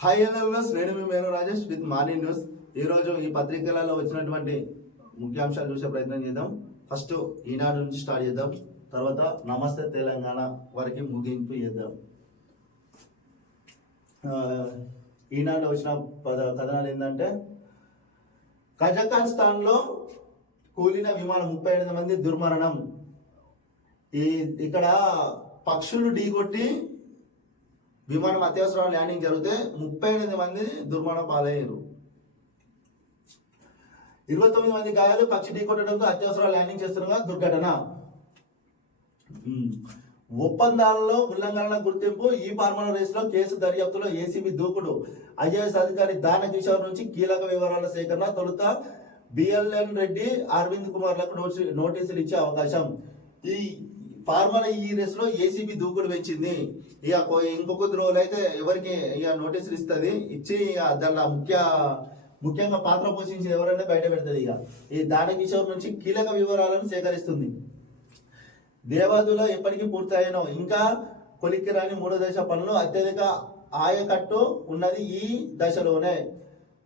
Hi hello viewers నేను మీ మేను రాజేష్ విత్ మార్నింగ్ న్యూస్. ఈరోజు ఈ పత్రికలలో వచ్చినటువంటి ముఖ్యాంశాలు చూసే ప్రయత్నం చేద్దాం. ఫస్ట్ ఈనాడు నుంచి స్టార్ట్ చేద్దాం. తర్వాత నమస్తే తెలంగాణ వరకు ముగింపు చేద్దాం. ఈనాడు వచ్చిన పద కథనాలు ఏంటంటే కజకాస్తాన్లో కూలిన విమానం ముప్పై ఎనిమిది మంది దుర్మరణం. ఈ ఇక్కడ పక్షులు ఢీకొట్టి విమానం అత్యవసరం ల్యాండింగ్ జరిగితే ముప్పై ఎనిమిది మంది దుర్మరణం పాలయ్యారు. ఇరవై తొమ్మిది మంది గాయాలు పక్షి ఢీకొట్టడంతో అత్యవసర ల్యాండింగ్ చేస్తుండగా దుర్ఘటన. ఒప్పందాలలో ఉల్లంఘన గుర్తింపు ఈ ఫార్మల్ రేసులో కేసు దర్యాప్తులో ఏసీబీ దూకుడు. ఐఏఎస్ అధికారి దాన కిషోర్ నుంచి కీలక వివరాల సేకరణ తొలుత బిఎల్ఎన్ రెడ్డి అరవింద్ కుమార్లకు నోటీసులు ఇచ్చే అవకాశం. ఈ ఫార్మల్ ఈ రేస్లో ఏసీబీ దూకుడు వచ్చింది ఇక కొ- ఇంకొక రోజులు అయితే ఎవరికి ఇక నోటీసులు ఇస్తుంది. ఇచ్చి ఇక దానిలో ముఖ్య ముఖ్యంగా పాత్ర పోషించి ఎవరైనా బయట పెడుతుంది ఇక. ఈ దాన నుంచి కీలక వివరాలను సేకరిస్తుంది. దేవాదులో ఎప్పటికీ పూర్తయినో ఇంకా కొలిక్కి రాని మూడో దశ పనులు అత్యధిక ఆయకట్టు ఉన్నది ఈ దశలోనే.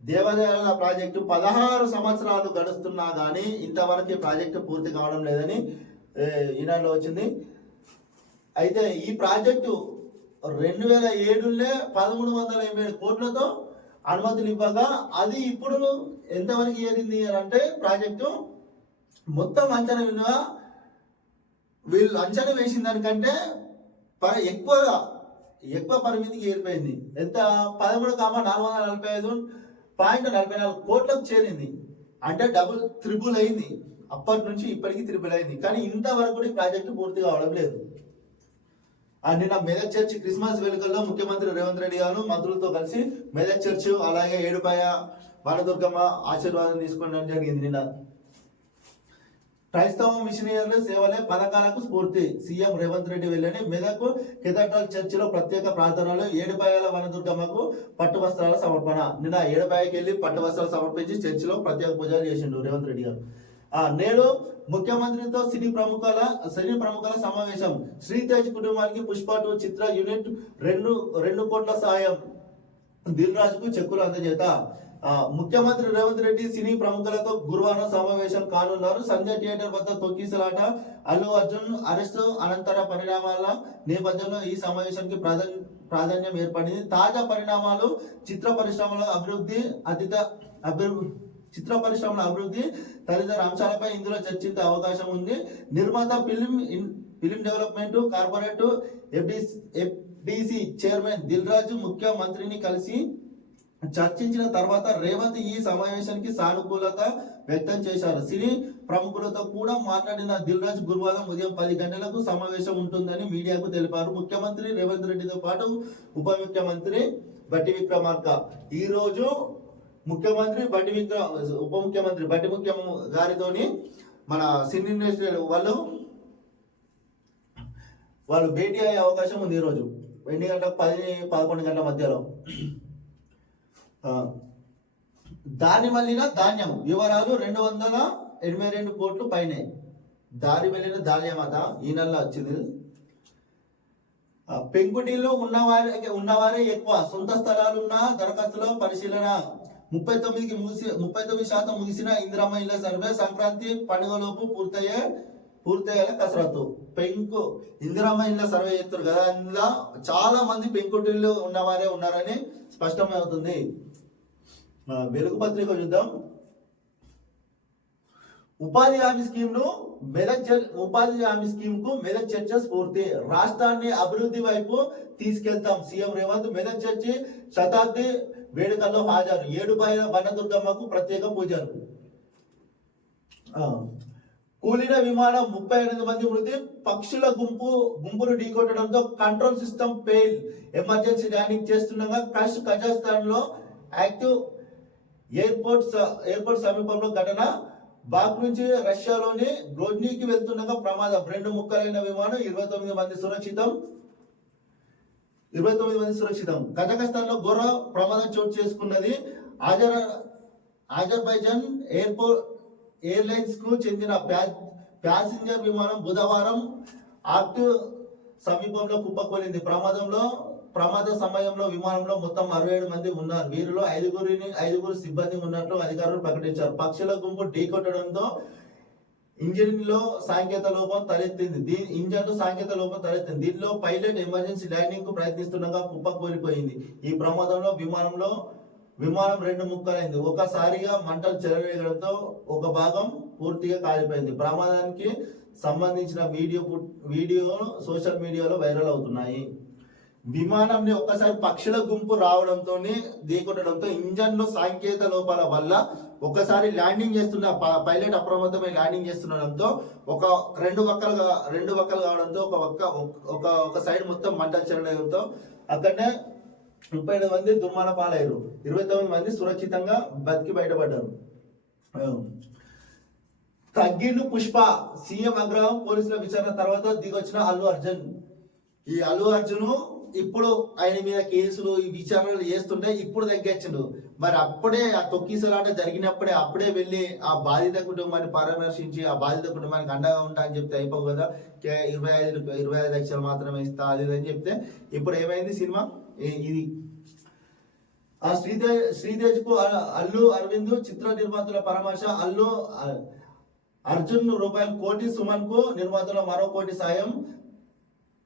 దేవాలయాల ప్రాజెక్టు పదహారు సంవత్సరాలు గడుస్తున్నా కానీ ఇంతవరకు ఈ ప్రాజెక్టు పూర్తి కావడం లేదని ఈనాడులో వచ్చింది. అయితే ఈ ప్రాజెక్టు రెండు వేల ఏడులో పదమూడు వందల ఎనభై ఏడు కోట్లతో అనుమతులు ఇవ్వగా అది ఇప్పుడు ఎంతవరకు చేరింది అని అంటే ప్రాజెక్టు మొత్తం అంచనా విలువ వీళ్ళు అంచనా వేసిన దానికంటే ప- ఎక్కువగా ఎక్కువ పరిమితికి ఏరిపోయింది ఎంత? పదమూడు కామ నాలుగు వందల నలభై ఐదు పాయింట్ నలభై నాలుగు కోట్లకు చేరింది. అంటే డబుల్ త్రిబుల్ అయింది. అప్పటి నుంచి ఇప్పటికీ త్రిబుల్ అయింది. కానీ ఇంతవరకు కూడా ఈ ప్రాజెక్టు పూర్తి కావడం లేదు. ఆ నిన్న మెదక్ చర్చ్ క్రిస్మస్ వేడుకల్లో ముఖ్యమంత్రి రేవంత్ రెడ్డి గారు మంత్రులతో కలిసి మెదక్ చర్చ్ అలాగే ఏడుపాయ వనదుర్గమ్మ ఆశీర్వాదం తీసుకోవడం జరిగింది నిన్న. క్రైస్తవ మిషనరీల సేవలే పథకాలకు స్ఫూర్తి. సీఎం రేవంత్ రెడ్డి వెళ్ళని మెదక్ కెథడ్రల్ చర్చిలో ప్రత్యేక ప్రార్థనలు ఏడుపాయల వనదుర్గమ్మకు పట్టు వస్త్రాల సమర్పణ. నిన్న ఏడుపాయకి వెళ్ళి పట్టు వస్త్రాలు సమర్పించి చర్చిలో ప్రత్యేక పూజలు చేసిండు రేవంత్ రెడ్డి గారు. నేడు ముఖ్యమంత్రితో సినీ ప్రముఖుల సినీ ప్రముఖుల సమావేశం. శ్రీతేజ్ కుటుంబానికి పుష్ప టూ చిత్ర యూనిట్ రెండు రెండు కోట్ల సాయం. దిల్ రాజుకు చెక్కులు అందజేత. ముఖ్యమంత్రి రేవంత్ రెడ్డి సినీ ప్రముఖులతో గురువారం సమావేశం కానున్నారు. సంజయ్ థియేటర్ వద్ద తొక్కిసలాట. అల్లు అర్జున్ అరెస్టు అనంతర పరిణామాల నేపథ్యంలో ఈ సమావేశానికి ప్రాధాన్య ప్రాధాన్యం ఏర్పడింది. తాజా పరిణామాలు చిత్ర పరిశ్రమల అభివృద్ధి అతిథ అభివృద్ధి చిత్ర పరిశ్రమల అభివృద్ధి తదితర అంశాలపై ఇందులో చర్చించే అవకాశం ఉంది. నిర్మాత film film development corporate FDC FDC chairman Dil Raju ముఖ్యమంత్రిని కలిసి చర్చించిన తర్వాత రేవంత్ ఈ సమావేశానికి సానుకూలత వ్యక్తం చేశారు. సినీ ప్రముఖులతో కూడా మాట్లాడిన దిల్రాజ్ గురువారం ఉదయం పది గంటలకు సమావేశం ఉంటుందని మీడియాకు తెలిపారు. ముఖ్యమంత్రి రేవంత్ రెడ్డితో పాటు ఉప ముఖ్యమంత్రి బట్టి విక్రమార్క. ఈ రోజు ముఖ్యమంత్రి బట్టి విక్రమ ఉప ముఖ్యమంత్రి బట్టి ముఖ్య గారితోని మన సినీ ఇండస్ట్రీ వాళ్ళు వాళ్ళు భేటీ అయ్యే అవకాశం ఉంది ఈరోజు ఎన్ని గంటలకు? పది పదకొండు గంటల మధ్యలో. దాని దారి మళ్ళిన ధాన్యం వివరాలు రెండు వందల ఎనభై రెండు కోట్లు పైనే. దారి వెళ్ళిన ధాన్యమాత ఈ నెలలో వచ్చింది. ఆ, పెంకుటిల్లు ఉన్నవారే ఉన్నవారే ఎక్కువ. సొంత స్థలాలు ఉన్న పరిశీలన ముప్పై తొమ్మిదికి ముగిసి ముప్పై తొమ్మిది శాతం ముగిసిన ఇందిరమ్మ ఇళ్ళ సర్వే సంక్రాంతి పండుగలోపు పూర్తయ్యే పూర్తయ్యేలా కసరత్తు. పెంకు ఇందిరమ్మ సర్వే చేస్తారు కదా అందులో చాలా మంది పెంకుటిళ్ళు ఉన్నవారే ఉన్నారని స్పష్టమవుతుంది. వెలుగు పత్రిక చూద్దాం. ఉపాధి హామీ స్కీమ్ను మెదక్ ఉపాధి హామీ స్కీమ్కు మెదక్ చర్చ స్ఫూర్తి. రాష్ట్రాన్ని అభివృద్ధి వైపు తీసుకెళ్తాం. సీఎం రేవంత్ మెదక్ చర్చి శతాబ్ది వేడుకల్లో హాజరు. ఏడుపాయల వనదుర్గమ్మకు ప్రత్యేక పూజలు. కూలిన విమానం ముప్పై ఎనిమిది మంది మృతి. పక్షుల గుంపు గుంపును ఢీకొట్టడంతో control system fail. Emergency landing చేస్తుండగా క్రష్ కజాస్తాన్లో యాక్టివ్ ఎయిర్పోర్ట్ స- ఎయిర్పోర్ట్ సమీపంలో ఘటన. బాక్ నుంచి రష్యాలోని గ్రోజ్నీకి వెళ్తుండగా ప్రమాదం. రెండు ముక్కలైన విమానం ఇరవై తొమ్మిది మంది సురక్షితం. ఇరవై తొమ్మిది మంది సురక్షితం. కజకస్తాన్లో ఘోర ప్రమాదం చోటు చేసుకున్నది ఆజర్ ఆజర్బైజాన్ ఎయిర్పోర్ట్ ఎయిర్లైన్స్కు చెందిన ప్యా- ప్యాసింజర్ విమానం బుధవారం ఆర్ట్ సమీపంలో కుప్పకూలింది. ప్రమాదంలో ప్రమాద సమయంలో విమానంలో మొత్తం అరవై ఏడు మంది ఉన్నారు. వీరిలో ఐదుగురిని ఐదుగురు సిబ్బంది ఉన్నట్లు అధికారులు ప్రకటించారు. పక్షుల గుంపు ఢీకొట్టడంతో ఇంజిన్లో సాంకేత లోపం తలెత్తింది. దీని ఇంజన్ సాంకేత లోపం తలెత్తింది. దీనిలో పైలట్ ఎమర్జెన్సీ ల్యాండింగ్కు ప్రయత్నిస్తుండగా కుప్పకూలిపోయింది ఈ ప్రమాదంలో విమానంలో విమానం రెండు ముక్కలైంది. ఒకసారిగా మంటలు చెలరేగడంతో ఒక భాగం పూర్తిగా కాలిపోయింది. ప్రమాదానికి సంబంధించిన వీడియో వీడియో సోషల్ మీడియాలో వైరల్ అవుతున్నాయి. విమానంని ఒక్కసారి పక్షుల గుంపు రావడంతో ఢీకొట్టడంతో ఇంజన్లో సాంకేతిక లోపాల వల్ల ఒకసారి ల్యాండింగ్ చేస్తున్న ప- పైలట్ అప్రమత్తమై ల్యాండింగ్ చేస్తుండడంతో ఒక రెండు పక్కలు రెండు పక్కలు కావడంతో ఒక ఒక్క ఒక ఒక సైడ్ మొత్తం మంటలు చెరడంతో అక్కడనే ముప్పై ఐదు మంది దుర్మరణ పాలయ్యారు. ఇరవై తొమ్మిది మంది సురక్షితంగా బతికి బయటపడ్డారు. తగ్గిండు పుష్ప సీఎం అగ్రహం పోలీసుల విచారణ తర్వాత దిగొచ్చిన అల్లు అర్జున్. ఈ అల్లు అర్జును ఇప్పుడు ఆయన మీద కేసులు ఈ విచారణలు చేస్తుంటే ఇప్పుడు తగ్గించిండు. మరి అప్పుడే ఆ తొక్కిసలాట జరిగినప్పుడే అప్పుడే వెళ్ళి ఆ బాధిత కుటుంబాన్ని పరామర్శించి ఆ బాధిత కుటుంబానికి అండగా ఉంటా అని చెప్తే అయిపోవు కదా. ఇరవై ఐదు ఇరవై ఐదు లక్షలు మాత్రమే ఇస్తా అది అని చెప్తే ఇప్పుడు ఏమైంది సినిమా? ఇది. ఆ శ్రీదేవ్ శ్రీదేజ్కు అల్లు అరవింద్ చిత్ర నిర్మాతల పరామర్శ అల్లు అర్జున్ రూపాయలు కోటి సుమన్కు నిర్మాతల మరో కోటి సాయం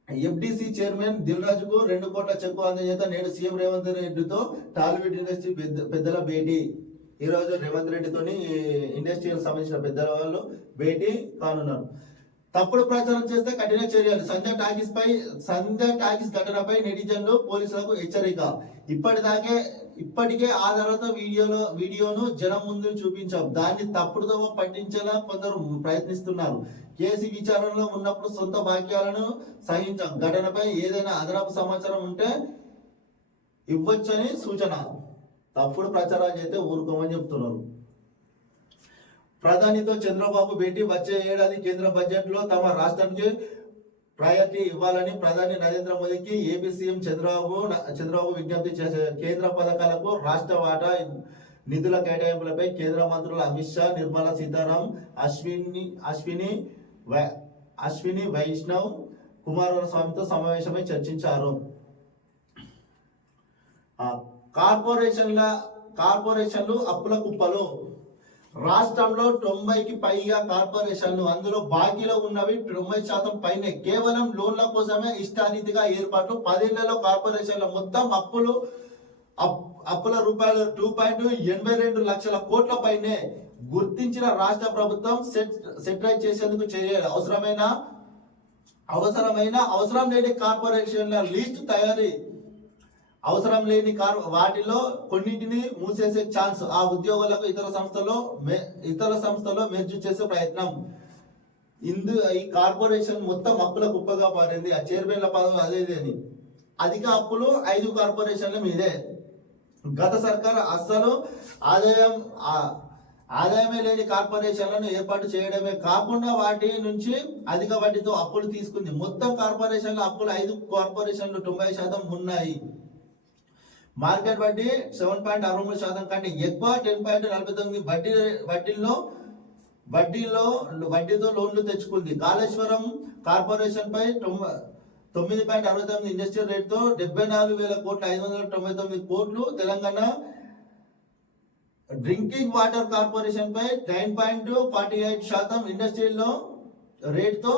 ఎఫ్డిసి చైర్మన్ దిల్ రాజుకు రెండు కోట్ల చెక్కు అందజేత నేడు సీఎం రేవంత్ రెడ్డితో టాలీవుడ్ ఇండస్ట్రీ పెద్ద పెద్దల భేటీ. ఈరోజు రేవంత్ రెడ్డితోని ఇండస్ట్రీకి సంబంధించిన పెద్దల వాళ్ళు భేటీ కానున్నారు. తప్పుడు ప్రచారం చేస్తే కఠిన చర్యలు. సంధ్య టాకీస్ పై సంధ్య టాకీస్ ఘటనపై నెటిజన్లు పోలీసులకు హెచ్చరిక. ఇప్పటిదాకే ఇప్పటికే ఆధారత వీడియోలో వీడియోను జనం ముందు చూపించాం. దాన్ని తప్పుడుతో పట్టించేలా కొందరు ప్రయత్నిస్తున్నారు. కేసు విచారణలో ఉన్నప్పుడు సొంత వాక్యాలను సహించాం. ఘటనపై ఏదైనా అదనపు సమాచారం ఉంటే ఇవ్వచ్చని సూచన. తప్పుడు ప్రచారాలు చేస్తే ఊరుకోమని చెప్తున్నారు. ప్రధానితో చంద్రబాబు భేటీ వచ్చే ఏడాది కేంద్ర బడ్జెట్లో తమ రాష్ట్రానికి ప్రయారిటీ ఇవ్వాలని ప్రధాని నరేంద్ర మోదీకి ఏపీ సీఎం చంద్రబాబు చంద్రబాబు విజ్ఞప్తి చేశారు కేంద్ర పథకాలకు రాష్ట్ర వాటా నిధుల కేటాయింపులపై కేంద్ర మంత్రులు అమిత్ షా నిర్మలా సీతారాం అశ్విని అశ్విని వై- అశ్విని వైష్ణవ్ కుమారస్వామితో సమావేశమై చర్చించారు. కార్పొరేషన్ల కార్పొరేషన్లు అప్పుల కుప్పలు రాష్ట్రంలో తొంభైకి పైగా కార్పొరేషన్లు అందులో బాకీలో ఉన్నవి తొంభై శాతం పైనే. కేవలం లోన్ల కోసమే ఇష్టారీతిగా ఏర్పాట్లు. పదేళ్ళలో కార్పొరేషన్ల మొత్తం అప్పులు అప్- అప్పుల రూపాయలు టూ పాయింట్ ఎనభై రెండు లక్షల కోట్ల పైనే గుర్తించిన రాష్ట్ర ప్రభుత్వం సెట్ సెటిలైజ్ చేసేందుకు చేయాలి. అవసరమైన అవసరమైన అవసరం లేని కార్పొరేషన్ల లిస్ట్ తయారీ అవసరం లేని కార్ వాటిలో కొన్నింటిని మూసేసే ఛాన్స్ ఆ ఉద్యోగులకు ఇతర సంస్థలో మే- ఇతర సంస్థలో మెర్జు చేసే ప్రయత్నం. ఇందు ఈ కార్పొరేషన్ మొత్తం అప్పుల కుప్పగా మారింది. ఆ చైర్మన్ల పదవి అదే అని అధిక అప్పులు ఐదు కార్పొరేషన్ల మీదే. గత సర్కార్ అస్సలు ఆదాయం ఆదాయమే లేని కార్పొరేషన్లను ఏర్పాటు చేయడమే కాకుండా వాటి నుంచి అధిక వడ్డీతో అప్పులు తీసుకుంది. మొత్తం కార్పొరేషన్ల అప్పులు ఐదు కార్పొరేషన్లు తొంభై శాతం ఉన్నాయి. మార్కెట్ వడ్డీ సెవెన్ పాయింట్ అరవై మూడు శాతం కంటే ఎక్కువ టెన్ పాయింట్ నలభై తొమ్మిది వడ్డీ వడ్డీల్లో వడ్డీలో వడ్డీతో లోన్లు తెచ్చుకుంది. కాళేశ్వరం కార్పొరేషన్ పై తొమ్మిది తొమ్మిది పాయింట్ అరవై తొమ్మిది ఇండస్ట్రియల్ రేట్తో డెబ్బై నాలుగు వేల కోట్లు ఐదు వందల తొంభై తొమ్మిది కోట్లు తెలంగాణ డ్రింకింగ్ వాటర్ కార్పొరేషన్ పై నైన్ పాయింట్ ఫార్టీ ఎయిట్ శాతం ఇండస్ట్రీలో రేట్తో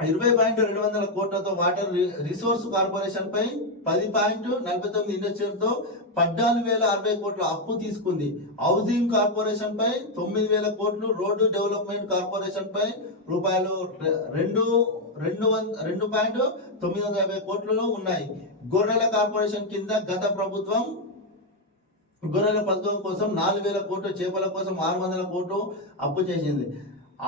ఇరవై పాయింట్ రెండు వందల కోట్లతో వాటర్ రి- రిసోర్స్ కార్పొరేషన్ పై పది పాయింట్ నలభై తొమ్మిది ఇండస్ట్రీలతో పద్నాలుగు వేల అరవై కోట్ల అప్పు తీసుకుంది. హౌసింగ్ కార్పొరేషన్ పై తొమ్మిది వేల కోట్లు రోడ్డు డెవలప్మెంట్ కార్పొరేషన్ పై రూపాయలు రెండు రెండు వంద రెండు పాయింట్ తొమ్మిది వందల యాభై కోట్లలో ఉన్నాయి. గొర్రెల కార్పొరేషన్ కింద గత ప్రభుత్వం గొర్రెల పథకం కోసం నాలుగు వేల కోట్లు చేపల కోసం ఆరు వందల కోట్లు అప్పు చేసింది.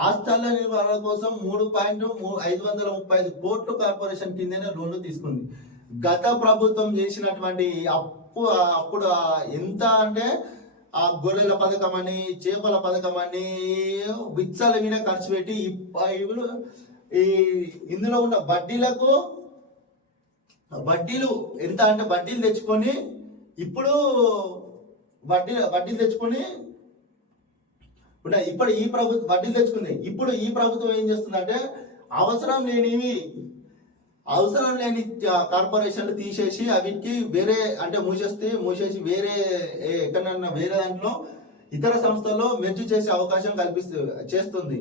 ఆస్థాల నిర్వహణ కోసం మూడు పాయింట్ ఐదు వందల ముప్పై ఐదు కోట్లు కార్పొరేషన్ కిందనే లోన్లు తీసుకుంది. గత ప్రభుత్వం చేసినటువంటి అప్పు అప్పుడు ఎంత అంటే ఆ గొర్రెల పథకం అని చేపల పథకం అని విచ్చల మీద ఖర్చు పెట్టి ఈ ఇందులో ఉన్న వడ్డీలకు వడ్డీలు ఎంత అంటే వడ్డీలు తెచ్చుకొని ఇప్పుడు వడ్డీ వడ్డీలు తెచ్చుకొని ఇప్పుడు ఈ ప్రభుత్వం వడ్డీలు తెచ్చుకుంది. ఇప్పుడు ఈ ప్రభుత్వం ఏం చేస్తుందంటే అవసరం లేనివి అవసరం లేని కార్పొరేషన్లు తీసేసి అవిటికి వేరే అంటే మూసేస్తే మూసేసి వేరే ఎక్కడన్నా వేరే దాంట్లో ఇతర సంస్థల్లో మెర్జు చేసే అవకాశం కల్పిస్తూ చేస్తుంది.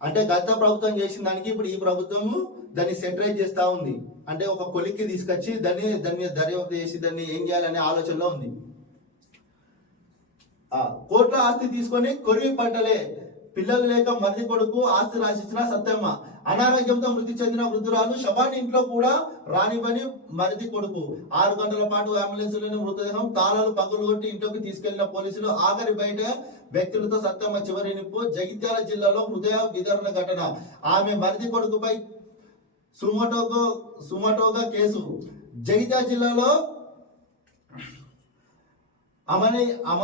అంటే గత ప్రభుత్వం చేసిన దానికి ఇప్పుడు ఈ ప్రభుత్వము దాన్ని సెంట్రైజ్ చేస్తూ ఉంది. అంటే ఒక కొలిక్కి తీసుకొచ్చి దాన్ని దాని మీద దర్యాప్తు చేసి దాన్ని ఏం చేయాలనే ఆలోచనలో ఉంది. కోట్ల ఆస్తి తీసుకొని కొరివి పంటలే పిల్లలు లేక మరిది కొడుకు ఆస్తి రాసిచ్చిన సత్యమ్మ. అనారోగ్యంతో మృతి చెందిన వృద్ధురాలు శవాన్ని ఇంట్లో కూడా రానివ్వని మరిది కొడుకు. ఆరు గంటల పాటు అంబులెన్స్లోని మృతదేహం తాళాలు పగులు కొట్టి ఇంట్లోకి తీసుకెళ్ళిన పోలీసులు ఆఖరి బయట వ్యక్తులతో సత్యమ్మ చివరి నిప్పు. జగిత్యాల జిల్లాలో హృదయ విదరణ ఘటన. ఆమె మరిది కొడుకుపై సుమటోగో సుమటోగా కేసు. జగిత్యాల జిల్లాలో అమని అమ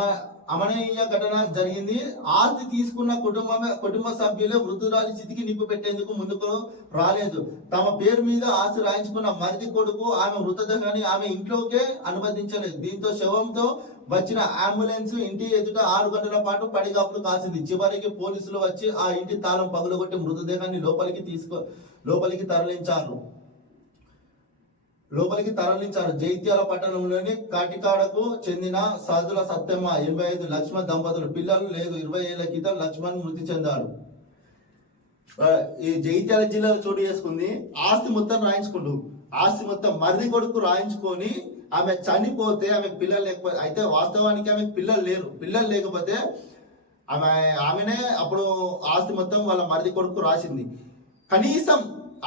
అమనీయ ఘటన జరిగింది. ఆస్తి తీసుకున్న కుటుంబమే కుటుంబ సభ్యులే వృద్ధురాలి స్థితికి నిప్పు పెట్టేందుకు ముందుకు రాలేదు. తమ పేరు మీద ఆస్తి రాయించుకున్న మరిది కొడుకు ఆమె మృతదేహాన్ని ఆమె ఇంట్లోకే అనుమతించలేదు. దీంతో శవంతో వచ్చిన అంబులెన్స్ ఇంటి ఎదుట ఆరు గంటల పాటు పడిగాపులు కాసింది. చివరికి పోలీసులు వచ్చి ఆ ఇంటి తాళం పగులగొట్టి మృతదేహాన్ని లోపలికి తీసుకో లోపలికి తరలించారు. లోపలికి తరలించారు. జైత్యాల పట్టణంలోని కాటికాడకు చెందిన సాధుల సత్యమ్మ ఇరవై ఐదు లక్ష్మణ్ దంపతులు. పిల్లలు లేదు. ఇరవై ఏళ్ళ క్రితం లక్ష్మణ్ మృతి చెందాడు. ఈ జైత్యాల జిల్లాలో చోటు చేసుకుంది. ఆస్తి మొత్తం రాయించుకుంటు ఆస్తి మొత్తం మరిది కొడుకు రాయించుకొని ఆమె చనిపోతే ఆమె పిల్లలు లేకపోతే అయితే వాస్తవానికి ఆమె పిల్లలు లేరు. పిల్లలు లేకపోతే ఆమె ఆమెనే అప్పుడు ఆస్తి మొత్తం వాళ్ళ మరిది కొడుకు రాసింది. కనీసం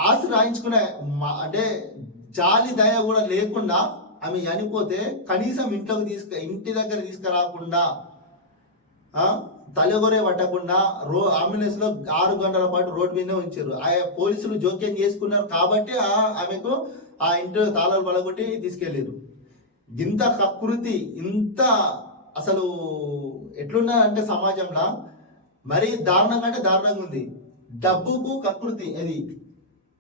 ఆస్తి రాయించుకునే అంటే జాలి దయ కూడా లేకుండా ఆమె చనిపోతే కనీసం ఇంట్లోకి తీసుకు ఇంటి దగ్గర తీసుకురాకుండా తలగొరే పట్టకుండా రో అంబులెన్స్లో ఆరు గంటల పాటు రోడ్డు మీదనే ఉంచారు. ఆ పోలీసులు జోక్యం చేసుకున్నారు కాబట్టి ఆమెకు ఆ ఇంట్లో తాళాలు పడగొట్టి తీసుకెళ్ళారు. ఇంత కకృతి ఇంత అసలు ఎట్లున్నా అంటే సమాజంలో మరీ దారుణంగా అంటే దారుణంగా ఉంది. డబ్బుకు కకృతి అది.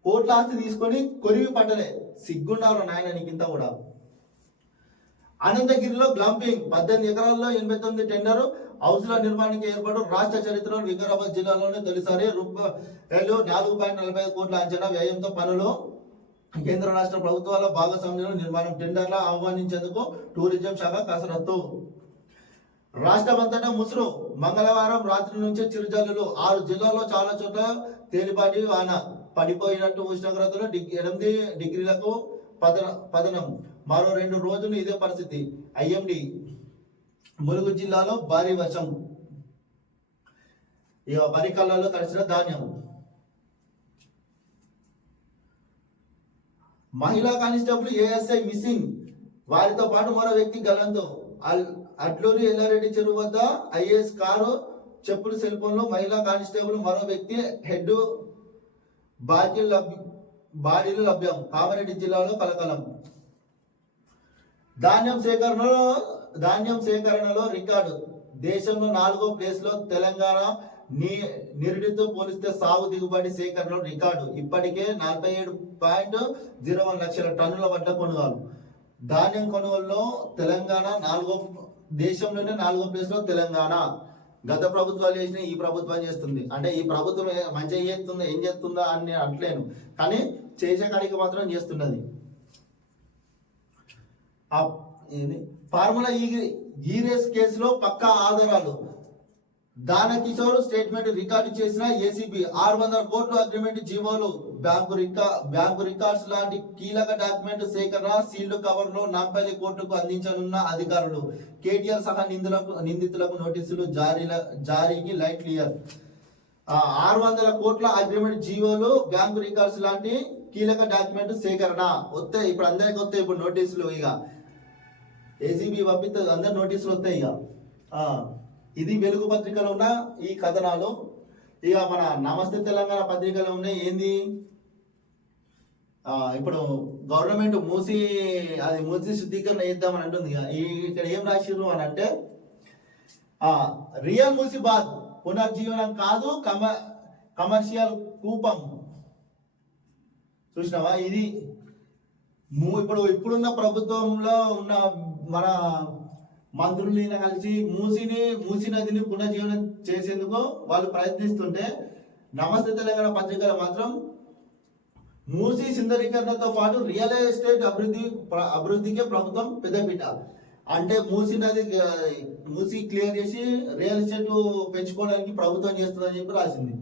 కోట్ల ఆస్తి తీసుకొని కొరివి పట్టలే. సిగ్గుండాలి నాయన నీకింత కూడా. అనంతగిరిలో గ్లంపింగ్ పద్దెనిమిది ఎకరాల్లో ఎనభై తొమ్మిది టెండరు హౌస్ల నిర్మాణానికి ఏర్పాటు రాష్ట్ర చరిత్రలో వికారాబాద్ జిల్లాలోనే తొలిసారి రూపాయలు నాలుగు పాయింట్ నలభై ఐదు కోట్ల అంచనా వ్యయంతో పనులు కేంద్ర రాష్ట్ర ప్రభుత్వాల భాగస్వామ్యంలో నిర్మాణం టెండర్ల ఆహ్వానించేందుకు టూరిజం శాఖ కసరత్తు. రాష్ట్రమంతటా ముసురు మంగళవారం రాత్రి నుంచే చిరుజల్లులు ఆరు జిల్లాల్లో చాలా చోట్ల తేలిపాటి వాన. పడిపోయినట్టు ఉష్ణోగ్రతలు డిగ్రీ ఎనిమిది డిగ్రీలకు పతన పదనం మరో రెండు రోజులు ఇదే పరిస్థితి. ఐఎండి ములుగు జిల్లాలో భారీ వర్షం. ఇక వరి కళ్ళలో తడిసిన ధాన్యం మహిళా కానిస్టేబుల్ ఏఎస్ఐ మిస్సింగ్ వారితో పాటు మరో వ్యక్తి గలంతో. అల్- అడ్లూరి ఎల్లారెడ్డి చెరువు వద్ద ఐఏఎస్ కారు చెప్పులు సెల్ ఫోన్లో మహిళా కానిస్టేబుల్ మరో వ్యక్తి హెడ్ బాడీలు లభ్యం బాడీలు లభ్యం. కామారెడ్డి జిల్లాలో కలకలం. ధాన్యం సేకరణలో ధాన్యం సేకరణలో రికార్డు. దేశంలో నాలుగో ప్లేస్లో తెలంగాణ నీ నిరుడితో పోలిస్తే సాగు దిగుబడి సేకరణలో రికార్డు. ఇప్పటికే నలభై ఏడు పాయింట్ జీరో వన్ లక్షల టన్నుల వడ్ల కొనుగోలు. ధాన్యం కొనుగోలులో తెలంగాణ నాలుగో దేశంలోనే నాలుగో ప్లేస్లో తెలంగాణ. గత ప్రభుత్వాలు చేసిన ఈ ప్రభుత్వం చేస్తుంది. అంటే ఈ ప్రభుత్వం మంచి మంచిగా చేస్తుందా ఏం చేస్తుందా అని నేను అంటలేను. కానీ చేసే కాడికి మాత్రం చేస్తున్నది. ఆ ఫార్ములా ఈ ఈ రేస్ కేసులో పక్కా ఆధారాలు. దానకిషోర్ స్టేట్మెంట్ రికార్డు చేసిన ఏసీబీ ఆరు వందల కోట్లు అగ్రిమెంట్ జీవోలు బ్యాంకు రికా బ్యాంకు రికార్డ్స్ లాంటి కీలక డాక్యుమెంట్ సేకరణ సీల్డ్ కవర్లో నాంపల్లి కోర్టుకు అందించనున్న అధికారులు. కేటీఆర్ సహా నిందులకు నిందితులకు నోటీసులు జారీల జారీకి లైట్ క్లియర్. ఆరు వందల కోట్ల అగ్రిమెంట్ జీవోలు బ్యాంకు రికార్డ్స్ లాంటి కీలక డాక్యుమెంట్ సేకరణ. వస్తాయి ఇప్పుడు అందరికి వస్తాయి ఇప్పుడు నోటీసులు ఇక. ఏసీబీ పంపిస్తే అందరు నోటీసులు వస్తాయి ఇక. ఇది వెలుగు పత్రికలో ఉన్న ఈ కథనాలు. ఇక మన నమస్తే తెలంగాణ పత్రికలో ఉన్నాయి. ఏంది? ఇప్పుడు గవర్నమెంట్ మూసి అది మూసి శుద్ధీకరణ చేద్దామని అంటుంది. ఇక్కడ ఏం రాసిర్రు అని అంటే ఆ రియల్ మూసిబాద్ పునర్జీవనం కాదు కమ కమర్షియల్ కూపం. చూసినావా? ఇది ఇప్పుడు ఇప్పుడున్న ప్రభుత్వంలో ఉన్న మన మంత్రుల్ని కలిసి మూసిని మూసి నదిని పునర్జీవనం చేసేందుకు వాళ్ళు ప్రయత్నిస్తుంటే నమస్తే తెలంగాణ పత్రికలు మాత్రం మూసి సుందరీకరణతో పాటు రియల్ ఎస్టేట్ అభివృద్ధి అభివృద్ధికే ప్రభుత్వం పెద్దపీట. అంటే మూసి నది మూసి క్లియర్ చేసి రియల్ ఎస్టేట్ పెంచుకోవడానికి ప్రభుత్వం చేస్తుందని చెప్పి రాసింది.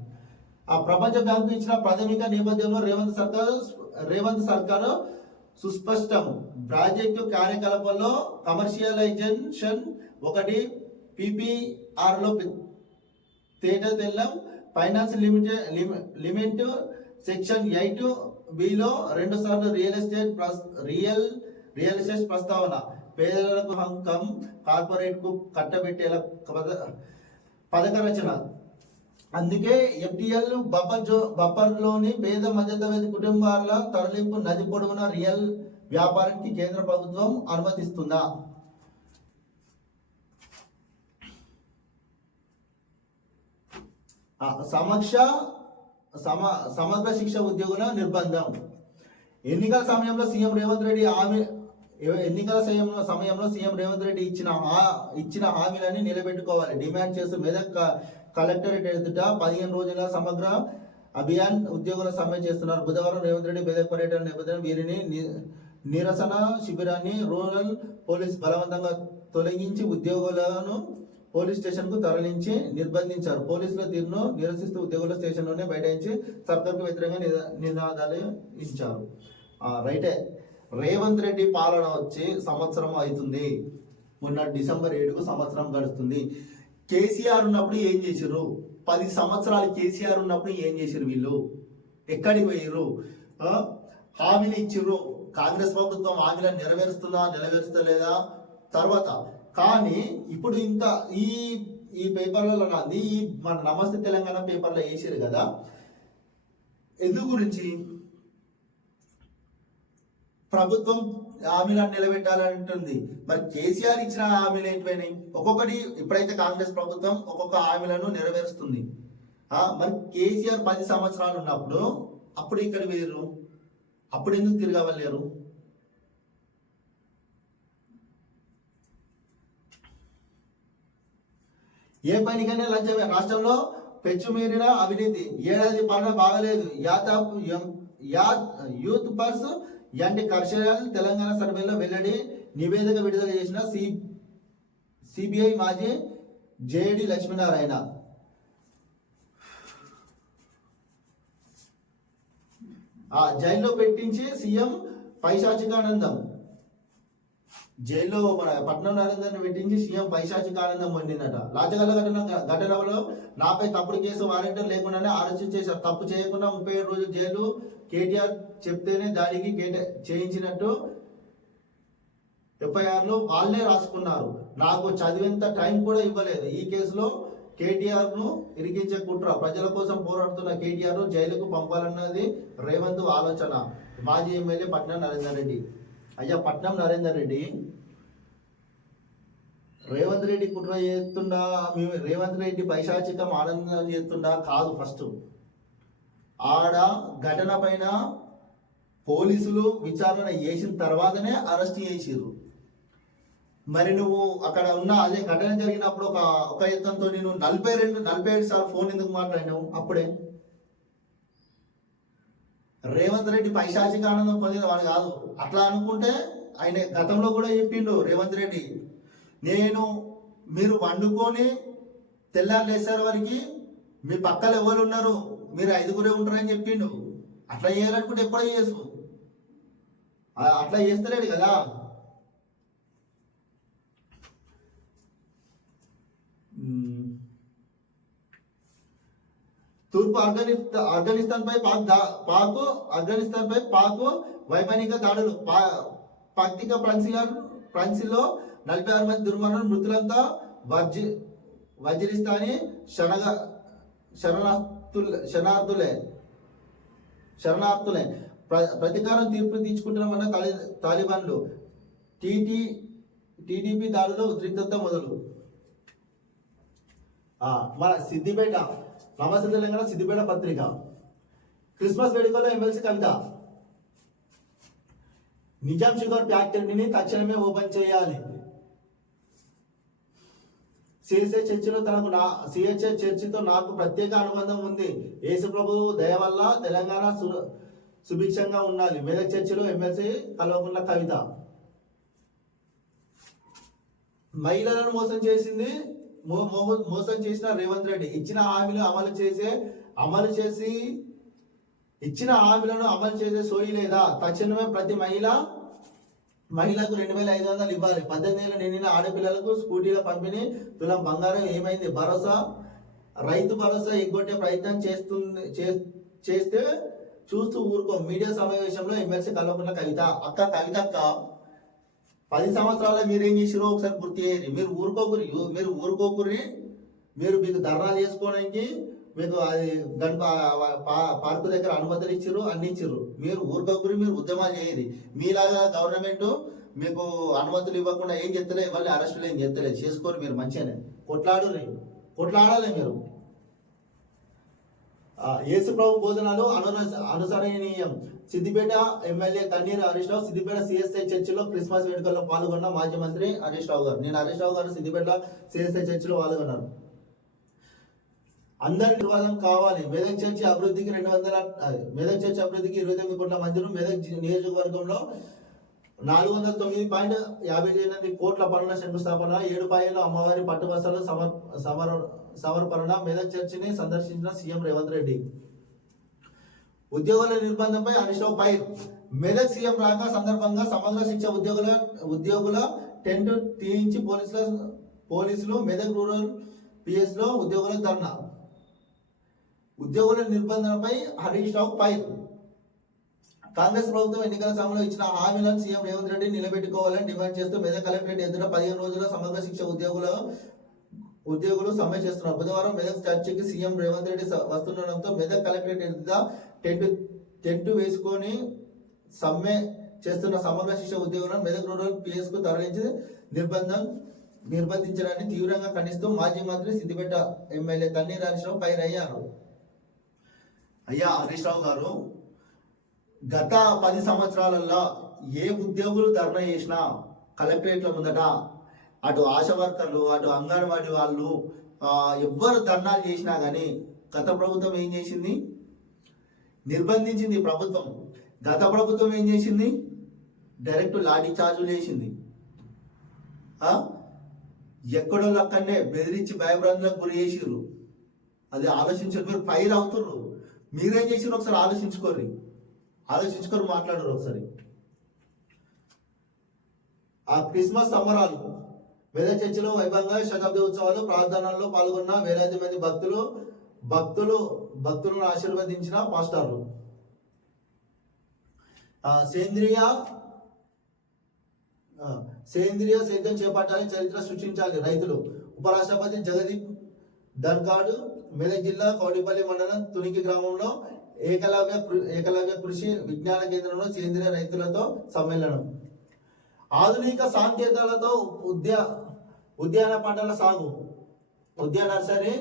ఆ ప్రపంచ బ్యాంకు ఇచ్చిన ప్రాథమిక నేపథ్యంలో రేవంత్ సర్కార్ రేవంత్ సర్కారు సుస్పష్టం. ప్రాజెక్టు కార్యకలాపాల్లో కమర్షియలైజేషన్ ఒకటి పీపీఆర్లో తేట Tellam. Finance limited limit section eight below రెండు సార్లు real estate real real estate ప్రస్తావన. పేదలకు హంకం కార్పొరేట్కు కట్టబెట్టేలా పద- పథక రచన. అందుకే ఎఫ్టిఎల్ బఫర్ జో బఫర్లోని పేద మధ్యతరగతి కుటుంబాల తరలింపు నది పొడవున రియల్ వ్యాపారానికి కేంద్ర ప్రభుత్వం అనుమతిస్తుందా? సమక్ష సమ సమగ్ర శిక్ష ఉద్యోగుల నిర్బంధం. ఎన్నికల సమయంలో సీఎం రేవంత్ రెడ్డి హామీ ఎన్నికల సమయంలో సమయంలో సీఎం రేవంత్ రెడ్డి ఇచ్చిన ఇచ్చిన హామీలని నిలబెట్టుకోవాలి. డిమాండ్ చేస్తూ మెదక్ కలెక్టరేట్ ఎదుట పదిహేను రోజుల సమగ్ర అభియాన్ ఉద్యోగుల సమ్మె చేస్తున్నారు. బుధవారం రేవంత్ రెడ్డి మెదక్ పర్యటన నేపథ్యంలో వీరిని నిరసన శిబిరాన్ని రూరల్ పోలీస్ బలవంతంగా తొలగించి ఉద్యోగులను పోలీస్ స్టేషన్కు తరలించి నిర్బంధించారు. పోలీసుల తీరును నిరసిస్తూ ఉద్యోగుల స్టేషన్లోనే బైఠాయించి సర్కార్కు వ్యతిరేకంగా నిదా- నినాదాలు ఇచ్చారు. రైటే రేవంత్ రెడ్డి పాలన వచ్చి సంవత్సరం అవుతుంది. మొన్న డిసెంబర్ ఏడుకు సంవత్సరం గడుస్తుంది. కేసీఆర్ ఉన్నప్పుడు ఏం చేసిర్రు? పది సంవత్సరాలు కేసీఆర్ ఉన్నప్పుడు ఏం చేసిర్రు వీళ్ళు? ఎక్కడికి పోయిర్రు? హామీలు ఇచ్చిర్రు. కాంగ్రెస్ ప్రభుత్వం హామీలను నెరవేరుస్తుందా నెరవేరుస్తలేదా? తర్వాత కానీ ఇప్పుడు ఇంత ఈ ఈ పేపర్లలో కానీ ఈ మన నమస్తే తెలంగాణ పేపర్లో వేసారు కదా. ఎందు గురించి? ప్రభుత్వం హామీలను నిలబెట్టాలంటుంది. మరి కేసీఆర్ ఇచ్చిన హామీలు ఏంటిపోయినాయి ఒక్కొక్కటి ఇప్పుడైతే కాంగ్రెస్ ప్రభుత్వం ఒక్కొక్క హామీలను నెరవేరుస్తుంది. మరి కేసీఆర్ పది సంవత్సరాలు ఉన్నప్పుడు అప్పుడు ఇక్కడ వేరు అప్పుడు ఎందుకు తిరగవలేరు? ఏ పనికైనా లంచమే. రాష్ట్రంలో పెచ్చుమీరిన అవినీతి. ఏడాది పాలన బాగలేదు. యాతాప్ yeah- youth for anti corruption Telangana సర్వేలో వెల్లడి నివేదిక విడుదల చేసిన సి సిబిఐ మాజీ జేడి లక్ష్మీనారాయణ. ఆ జైల్లో పెట్టించి సీఎం పైశాచికానందం. జైల్లో మన పట్నం నరేందర్ని పెట్టించి సీఎం పైశాచిక ఆనందం పొందిందట. లాచగల ఘటన ఘటనలో నాపై తప్పుడు కేసు వారెంటర్ లేకుండానే అరెస్ట్ చేశారు. తప్పు చేయకుండా ముప్పై ఏడు రోజులు జైలు కేటీఆర్ చెప్తేనే దానికి కేటా చేయించినట్టు ఎఫ్ఐఆర్లో వాళ్ళే రాసుకున్నారు. నాకు చదివేంత టైం కూడా ఇవ్వలేదు. ఈ కేసులో కేటీఆర్ను ఇరికించే కుట్ర ప్రజల కోసం పోరాడుతున్న కేటీఆర్ను జైలుకు పంపాలన్నది రేవంత్ ఆలోచన. మాజీ ఎమ్మెల్యే పట్నం నరేందర్ రెడ్డి. అయ్యా పట్నం నరేందర్ రెడ్డి. రేవంత్ రెడ్డి కుట్ర చేస్తుండా మేము రేవంత్ రెడ్డి పైశాచికం ఆనందం చేస్తుండా కాదు ఫస్ట్. ఆడ ఘటన పైన పోలీసులు విచారణ చేసిన తర్వాతనే అరెస్ట్ చేసిర్రు. మరి నువ్వు అక్కడ ఉన్న అదే ఘటన జరిగినప్పుడు ఒక ఒక ఎత్తంతో నేను నలభై రెండు నలభై ఏడు సార్లు ఫోన్ ఎందుకు మాట్లాడినావు అప్పుడే? రేవంత్ రెడ్డి పైశాచిక ఆనందం పొందిన వాడు కాదు. అట్లా అనుకుంటే ఆయన గతంలో కూడా చెప్పిండు రేవంత్ రెడ్డి నేను మీరు వండుకొని తెల్లారు లేసారు వరకు మీ పక్కలు ఎవరు ఉన్నారు? మీరు ఐదుగురే ఉంటారని చెప్పిండు. అట్లా చేయాలనుకుంటే ఎప్పుడో చేసు. అట్లా చేస్తలేడు కదా మ్మ్. తూర్పు ఆఫ్ఘనిస్తా ఆఫ్ఘనిస్తాన్ పై పాక్ దా- పాక్ ఆఫ్ఘనిస్తాన్ పై పాక్ వైమానిక దాడులు. పా- పాక్తిక ఫ్రాన్సియర్ ఫ్రాన్సిలో నలభై ఆరు మంది దుర్మరణం మృతులంతా వజ్రి వజ్రిస్తాని శనగ శరణార్థుల శరణార్థులే. శరణార్థులే. ప్ర- ప్రతీకారం తీర్పు తీర్చుకుంటున్నామన్న తాలి తాలిబాన్లు. టీటీ టీడీపీ దాడిలో ఉద్రిక్తత మొదలు. మన సిద్దిపేట నమస్తే తెలంగాణ సిద్దిపేట పత్రిక. క్రిస్మస్ వేడుకల్లో ఎమ్మెల్సీ కవిత. నిజాం షుగర్ ఫ్యాక్టరీని తక్షణమే ఓపెన్ చేయాలి. సిఎస్ఏ చర్చిలో తనకు నా సిహెచ్ఏ చర్చితో నాకు ప్రత్యేక అనుబంధం ఉంది. యేసు ప్రభు దయ వల్ల తెలంగాణ సుర సుభిక్షంగా ఉండాలి. మెదక్ చర్చిలో ఎమ్మెల్సీ కల్వకుంట్ల కవిత. మహిళలను మోసం చేసింది మోసం చేసిన రేవంత్ రెడ్డి. ఇచ్చిన హామీలు అమలు చేసే అమలు చేసి ఇచ్చిన హామీలను అమలు చేసే సోయి లేదా? తక్షణమే ప్రతి మహిళ మహిళకు రెండు వేల ఐదు వందలు ఇవ్వాలి. పద్దెనిమిది ఏళ్ళు నిండిన ఆడపిల్లలకు స్కూటీల పంపిణీ తులం బంగారం ఏమైంది? భరోసా రైతు భరోసా ఎగ్గొట్టే ప్రయత్నం చేస్తుంది చే- చేస్తే చూస్తూ ఊరుకో. మీడియా సమావేశంలో ఎమ్మెల్సీ కల్వకుంట్ల కవిత. అక్క కవిత అక్క పది సంవత్సరాలు మీరు ఏం చేసిరో ఒకసారి గుర్తు చేయండి. మీరు ఊరుకోకురి మీరు ఊరుకోకురి మీరు మీకు ధర్నాలు చేసుకోవడానికి మీకు అది గన్ పార్కు దగ్గర అనుమతులు ఇచ్చిర్రు అన్ని మీరు ఊరుకోకురి మీరు ఉద్యమాలు చేయండి. మీలాగా గవర్నమెంట్ మీకు అనుమతులు ఇవ్వకుండా ఏం చెత్తలే మళ్ళీ అరెస్టులు ఏం చెప్తలేదు చేసుకోరు మీరు మంచిగానే. కొట్లాడు కొట్లాడాలి మీరు. ఏసుప్రభు యేసు బోధనలు అను అనుసరణీయం. సిద్దిపేట ఎమ్మెల్యే కన్నీరు హరీష్ రావు సిద్దిపేట సిఎస్ఐ చర్చిలో క్రిస్మస్ వేడుకల్లో పాల్గొన్న మాజీ మంత్రి హరీష్ రావు గారు. నేను హరీష్ రావు గారు సిద్దిపేట సిఎస్ఐ చర్చిలో పాల్గొన్నాను. అందరి నిర్వాదం కావాలి. మెదక్ చర్చి అభివృద్ధికి రెండు వందల మెదక్ చర్చి అభివృద్ధికి ఇరవై తొమ్మిది కోట్ల మంజూరు మెదక్ నియోజకవర్గంలో నాలుగు వందల తొమ్మిది పాయింట్ యాభై ఎనిమిది కోట్ల పనుల శంకుస్థాపన ఏడు పాయలు అమ్మవారి పట్టుబస్సులు సమర్ సమర్ సమర్పణ మెదక్ చర్చిని సందర్శించిన సీఎం రేవంత్ రెడ్డి. ఉద్యోగుల నిర్బంధంపై హరీష్ రావు పై మెదక్ సీఎం రాక సందర్భంగా సమగ్ర శిక్ష ఉద్యోగుల ఉద్యోగుల టెంట్ తీయించి పోలీసుల పోలీసులు మెదక్ రూరల్ పిఎస్లో ఉద్యోగుల ధర్నా. ఉద్యోగుల నిర్బంధనపై హరీష్ రావు పై కాంగ్రెస్ ప్రభుత్వం ఎన్నికల సమయంలో ఇచ్చిన హామీలను సీఎం రేవంత్ రెడ్డి నిలబెట్టుకోవాలని డిమాండ్ చేస్తూ మెదక్ కలెక్టరేట్ ఎదుట పదిహేను రోజుల సమగ్ర శిక్ష ఉద్యోగుల ఉద్యోగులు సమ్మె చేస్తున్నారు. బుధవారం మెదక్ స్టాచ్యూకి సీఎం రేవంత్ రెడ్డి వస్తుండడంతో మెదక్ కలెక్టరేట్ ఎదుట టెంట్ టెంట్ వేసుకొని సమ్మె చేస్తున్న సమగ్ర శిక్ష ఉద్యోగులను మెదక్ రూరల్ పిఎస్కు తరలించి నిర్బంధం నిర్బంధించడాన్ని తీవ్రంగా ఖండిస్తూ మాజీ మంత్రి సిద్దిపేట ఎమ్మెల్యే తన్నీర్ హరీష్ పైరయ్యారు అయ్యా హరీష్ రావు గారు గత పది సంవత్సరాలలో ఏ ఉద్యోగులు ధర్నా చేసినా కలెక్టరేట్ల ముందట అటు ఆశా వర్కర్లు అటు అంగన్వాడీ వాళ్ళు ఎవ్వరు ధర్నాలు చేసినా కానీ గత ప్రభుత్వం ఏం చేసింది? నిర్బంధించింది ప్రభుత్వం. గత ప్రభుత్వం ఏం చేసింది? డైరెక్ట్ లాఠీ చార్జులు చేసింది. ఎక్కడో అక్కడనే బెదిరించి భయభ్రాంతులకు గురి చేసిర్రు. అది ఆలోచించారు. మీరు ఫైర్ అవుతుర్రు. మీరేం చేసిర్రు ఒకసారి ఆలోచించుకోర్రి. ఆలోచించుకొని మాట్లాడరు ఒకసారి. ఆ క్రిస్మస్ సంబరాలు వేద చర్చిలో వైభవంగా శతాబ్ది ఉత్సవాలు ప్రార్థనల్లో పాల్గొన్న వేలాది మంది భక్తులు భక్తులు భక్తులను ఆశీర్వదించిన మాస్టర్లు. సేంద్రియ సేంద్రియ సేద్యం చేపట్టాలి చరిత్ర సృష్టించాలి రైతులు. ఉపరాష్ట్రపతి జగదీప్ ధన్కాడ్ మెదక్ జిల్లా కౌడిపల్లి మండలం తునికి గ్రామంలో ఏకలవ్య ఏకలవ్య కృషి విజ్ఞాన కేంద్రంలో సేంద్రియ రైతులతో సమ్మేళనం. ఆధునిక సాంకేతాలతో ఉద్యా ఉద్యాన పంటల సాగు. ఉద్యాన nursery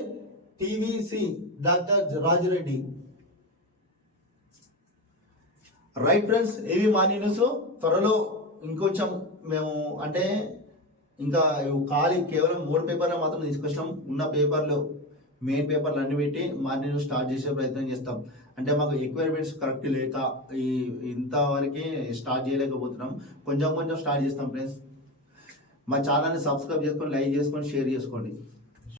TVC doctor Rajureddy. Right friends ఏవి మాని న్యూస్? త్వరలో ఇంకొంచెం మేము అంటే ఇంకా ఖాళీ కేవలం మూడు పేపర్లు మాత్రం తీసుకొచ్చాం ఉన్న పేపర్లు మెయిన్ పేపర్లు అన్ని పెట్టి మార్నింగ్ స్టార్ట్ చేసే ప్రయత్నం చేస్తాం. అంటే మాకు ఎక్వైర్మెంట్స్ కరెక్ట్ లేక ఈ ఇంతవరకే స్టార్ట్ చేయలేకపోతున్నాం. కొంచెం కొంచెం స్టార్ట్ చేస్తాం ఫ్రెండ్స్ మా ఛానల్ని సబ్స్క్రైబ్ చేసుకొని లైక్ చేసుకొని షేర్ చేసుకోండి.